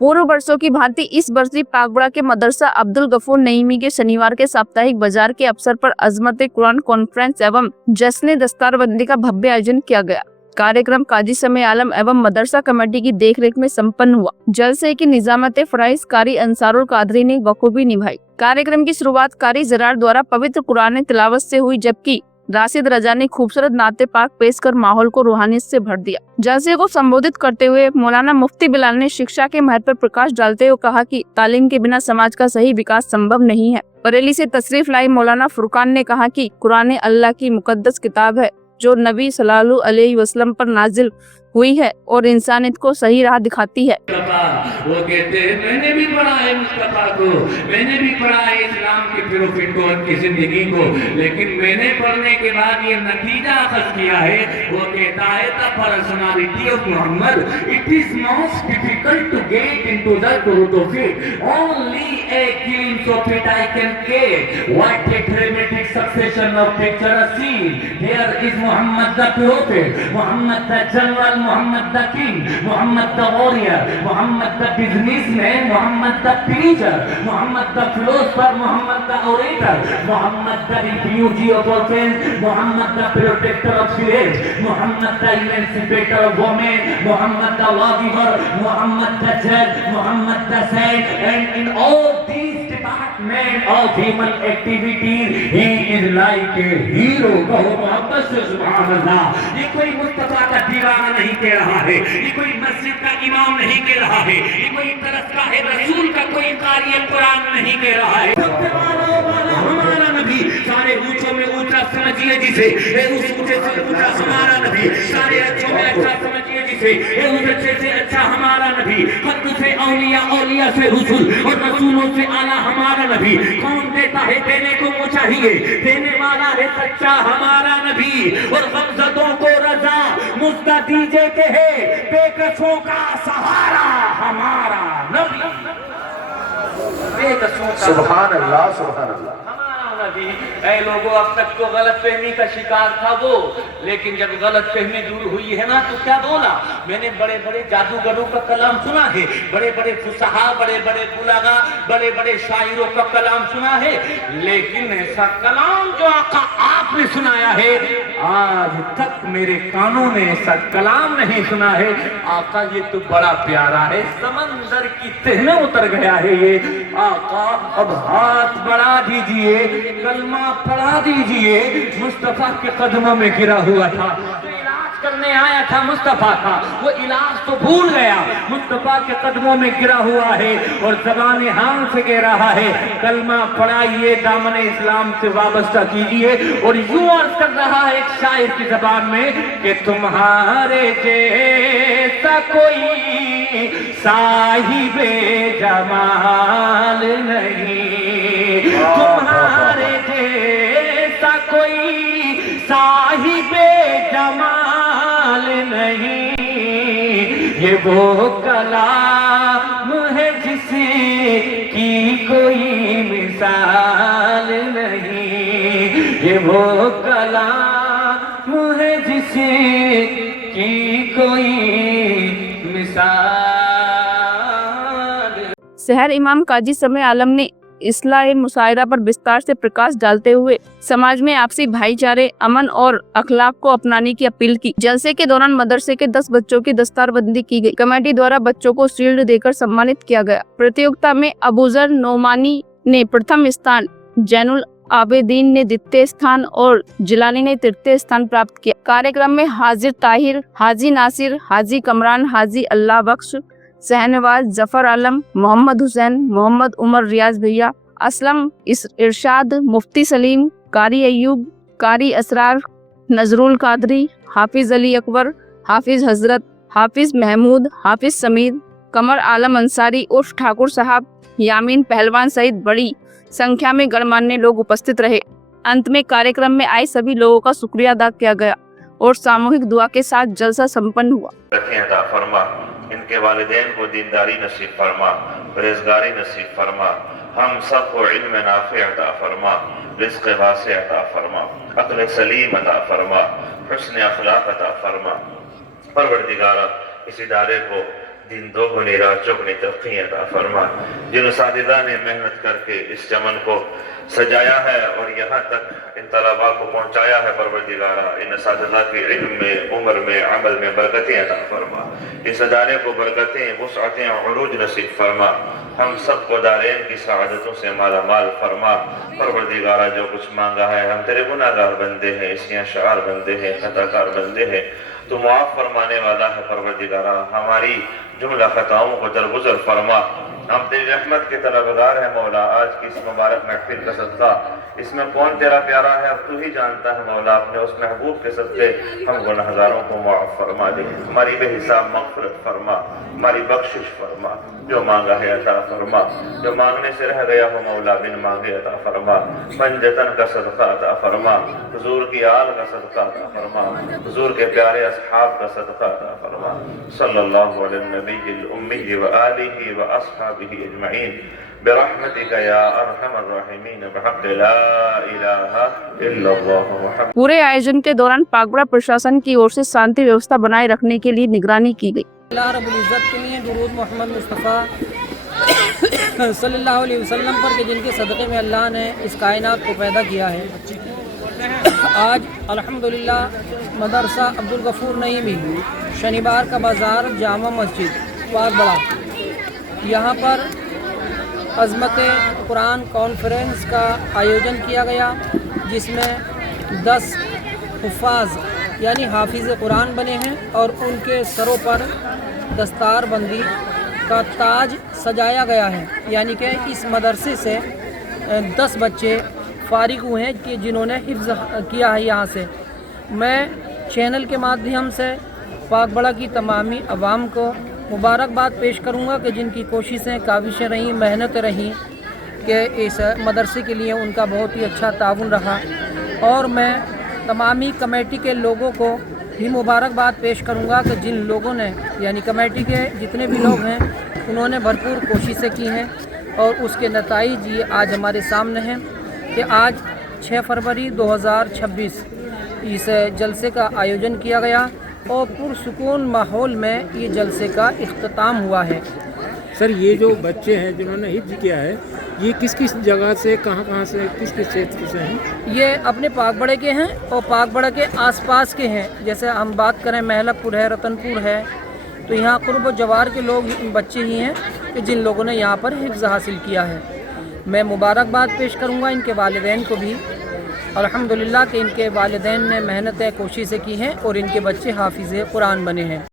पूर्व वर्षों की भांति इस वर्ष भी पाकबड़ा के मदरसा अब्दुल गफूर नईमी के शनिवार के साप्ताहिक बाजार के अवसर पर अजमत कुरान कॉन्फ्रेंस एवं जश्न दस्तारबंदी का भव्य आयोजन किया गया। कार्यक्रम काजी समय आलम एवं मदरसा कमेटी की देखरेख में संपन्न हुआ। जलसे की निजामत फराइज कारी अंसारुल कादरी ने बखूबी निभाई। कार्यक्रम की शुरुआत कारी जरार द्वारा पवित्र कुरान तिलावत से हुई, जबकि राशिद रजा ने खूबसूरत नाते पाक पेश कर माहौल को रूहानियत से भर दिया। जलसे को संबोधित करते हुए मौलाना मुफ्ती बिलाल ने शिक्षा के महत्व पर प्रकाश डालते हुए कहा कि तालीम के बिना समाज का सही विकास संभव नहीं है। बरेली से तशरीफ लाई मौलाना फुरकान ने कहा कि कुरान अल्लाह की मुकद्दस किताब है जो नबी सल्लल्लाहु अलैहि वसल्लम पर नाजिल हुई है और इंसानियत को सही राह दिखाती है। वो कहते हैं मैंने भी पढ़ा है मुस्तफा को, मैंने भी पढ़ा है इस्लाम के प्रोफेट को, उनकी जिंदगी को, लेकिन मैंने पढ़ने के बाद ये नतीजा अखज़ किया है। वो कहता है the personality of Muhammad, it is most difficult to get into the truth of it, only a glimpse of it I can get, what a dramatic succession of picture scene, here is Muhammad the prophet, Muhammad the general, Muhammad the king, Muhammad the warrior, Muhammad the businessman, Muhammad the preacher, Muhammad the philosopher, Muhammad the orator, Muhammad the refugee of orphans, Muhammad the protector of slaves, Muhammad the emancipator of women, Muhammad the lawgiver, Muhammad the judge, Muhammad the saint, and in all these departments of human activities, he is like a hero. कहो मोहब्बत से सुभान अल्लाह। ये कोई मुस्तफा का दीवाना नहीं कह रहा है, ये कोई मस्जिद का इमाम नहीं कह रहा है, ये कोई तरसगाह है रसूल का कोई कारी कुरान नहीं कह रहा है। हमारा नबी सारे ऊंचों में ऊंचा समझिए जिसे, उस ऊंचे से ऊंचा हमारा नबी, सारे अच्छों में अच्छा समझिए जिसे, उस अच्छे से अच्छा हमारा नबी, हद से औलिया, औलिया से रसूल और रसूलों से आला हमारा नबी। कौन देता है देने को वो चाहिए, देने वाला है सच्चा हमारा नबी। और गमज़दों को रजा मुफ्ता दीजे के है, बेकसों का सहारा हमारा नबी। बेकसों का सुभान अल्लाह, सुभान अल्लाह। नबी। ऐ लोगों, अब तक तो गलत फहमी का शिकार था वो, लेकिन जब गलत फहमी दूर हुई है ना तो क्या बोला। मैंने बड़े बड़े जादूगरों का कलाम सुना है, बड़े बड़े फुसहा, बड़े बड़े बुलागा, बड़े बड़े शायरों का कलाम सुना है, लेकिन ऐसा कलाम जो आका आपने सुनाया है आज तक मेरे कानों ने ऐसा कलाम नहीं सुना है। आका ये तो बड़ा प्यारा है, समंदर की तह में उतर गया है ये। आका अब हाथ बढ़ा दीजिए, कलमा पढ़ा दीजिए। मुस्तफा के कदमों में गिरा हुआ था, तो इलाज करने आया था मुस्तफा का, वो इलाज तो भूल गया। मुस्तफा के कदमों में गिरा हुआ है और ज़बान हाल से कह रहा है कलमा पढ़ाइए, दामन इस्लाम से वाबस्ता कीजिए। और यूं अर्ज कर रहा है एक शायर की ज़बान में कि तुम्हारे जैसा कोई साहिबे जमाल नहीं, तुम्हारे जैसा कोई साहिबे जमाल नहीं, ये वो कलाम है जिसकी कोई मिसाल नहीं, ये वो कलाम है जिसकी कोई मिसाल। शहर इमाम काजी समय आलम ने इस्लाह मुशायरा पर विस्तार से प्रकाश डालते हुए समाज में आपसी भाईचारे, अमन और अखलाक को अपनाने की अपील की। जलसे के दौरान मदरसे के 10 बच्चों की दस्तारबंदी की गई। कमेटी द्वारा बच्चों को शील्ड देकर सम्मानित किया गया। प्रतियोगिता में अबूजर नोमानी ने प्रथम स्थान, जैनुल आबेदीन ने द्वितीय स्थान और जिलानी ने तृतीय स्थान प्राप्त किया। कार्यक्रम में हाजिर ताहिर, हाजी नासिर, हाजी कमरान, हाजी अल्लाह बख्श, शहनवाज, जफर आलम, मोहम्मद हुसैन, मोहम्मद उमर रियाज भैया, असलम इरशाद, मुफ्ती सलीम, कारी अयूब, कारी असरार, नजरुल कादरी, हाफिज अली अकबर, हाफिज हजरत, हाफिज महमूद, हाफिज समीद, कमर आलम अंसारी उर्फ ठाकुर साहब, यामीन पहलवान सहित बड़ी संख्या में गणमान्य लोग उपस्थित रहे। अंत में कार्यक्रम में आए सभी लोगों का शुक्रिया अदा किया गया और सामूहिक दुआ के साथ जलसा संपन्न हुआ। फरमा, इनके वालिदैन को दीनदारी नसीब फरमा, परहेज़गारी नसीब फरमा, हम सबको इल्म नाफ़ि अता फरमा, रिज़्क़ वासी अता फरमा, अक़ल सलीम अता फरमा, हुस्न अख़लाक़ अता फरमा। परवरदिगारा, इस इदारे को دن دوگنی رات چوگنی ترقی عطا فرما. جن اساتذہ نے محنت کر کے اس چمن کو سجایا ہے اور یہاں تک ان طلباء کو پہنچایا ہے پروردگارہ، ان اساتذہ کی علم میں، عمر میں، عمل میں برکتیں عطا فرما. اس ادارے کو برکتیں، وسعتیں، عروج نصیب فرما. ہم سب کو دارین کی سعادتوں سے مالا مال فرما. پروردگارہ جو کچھ مانگا ہے، ہم تیرے گناہگار بندے ہیں، اس کے اشعار بندے ہیں، خطا کار بندے ہیں، تو معاف فرمانے والا ہے. پروردگارہ ہماری جملہ خطاؤں کو درگزر فرما. ہم تیری رحمت کے طلبگار ہیں مولا. آج کی اس مبارک محفل کا صدقہ، اس میں کون تیرا پیارا ہے اب تو ہی جانتا ہے مولا. اپنے اس محبوب کے صدقے ہم گناہگاروں کو معاف فرما دے. ہماری بے حساب مغفرت فرما، ہماری بخشش فرما. جو مانگا ہے عطا فرما، جو مانگنے سے رہ گیا ہو مولا بن مانگے عطا فرما. پنجتن کا صدقہ عطا فرما، حضور کی آل کا صدقہ عطا فرما، حضور کے پیارے اصحاب کا صدقہ عطا فرما. صلی اللہ علی النبی الامی وآلہ واصحابہ اجمعین برحمتک یا ارحم الراحمین بحق لا الہ الا اللہ محمد. पूरे आयोजन के दौरान पागबड़ा प्रशासन की ओर से शांति व्यवस्था बनाए रखने के लिए निगरानी की गई. अल्लाह रब्बुल इज़्ज़त के लिए दुरूद मोहम्मद मुस्तफ़ा सल्लल्लाहु अलैहि वसल्लम पर कि जिनके सदक़े में अल्लाह ने इस कायनात को पैदा किया है. आज अल्हम्दुलिल्लाह मदरसा अब्दुल गफूर नईमी शनिवार का बाज़ार जामा मस्जिद पागबड़ा, यहाँ पर अज़मत कुरान कॉन्फ्रेंस का आयोजन किया गया, जिसमें 10 हुफ़ाज़ यानी हाफिज़ कुरान बने हैं और उनके सरों पर दस्तार बंदी का ताज सजाया गया है. यानी कि इस मदरसे से 10 बच्चे फारिग हुए हैं कि जिन्होंने हिफ्ज़ किया है. यहाँ से मैं चैनल के माध्यम से पागबड़ा की तमामी अवाम को मुबारकबाद पेश करूँगा कि जिनकी कोशिशें, काविशें रहीं, मेहनत रहीं, कि इस मदरसे के लिए उनका बहुत ही अच्छा ताउन रहा. और मैं तमामी कमेटी के लोगों को भी मुबारकबाद पेश करूंगा कि जिन लोगों ने, यानी कमेटी के जितने भी लोग हैं, उन्होंने भरपूर कोशिशें की हैं और उसके नताइज ये आज हमारे सामने हैं कि आज 6 फरवरी 2026 इस जलसे का आयोजन किया गया और पुरसुकून माहौल में ये जलसे का इख्तिताम हुआ है. सर, ये जो बच्चे हैं जिन्होंने हिफ्ज़ किया है, ये किस किस जगह से, कहाँ से, किस किस क्षेत्र से हैं? ये अपने पागबड़े के हैं और पागबड़ा के आसपास के हैं. जैसे हम बात करें महलकपुर है, रतनपुर है, तो यहाँ कुर्ब व जवार के लोग बच्चे ही हैं कि जिन लोगों ने यहाँ पर हिफ्ज़ हासिल किया है. मैं मुबारकबाद पेश करूँगा इनके वालिदैन को भी. अल्हम्दुलिल्लाह कि इनके वालिदैन ने मेहनत कोशिशें की हैं और इनके बच्चे हाफिज़ कुरान बने हैं.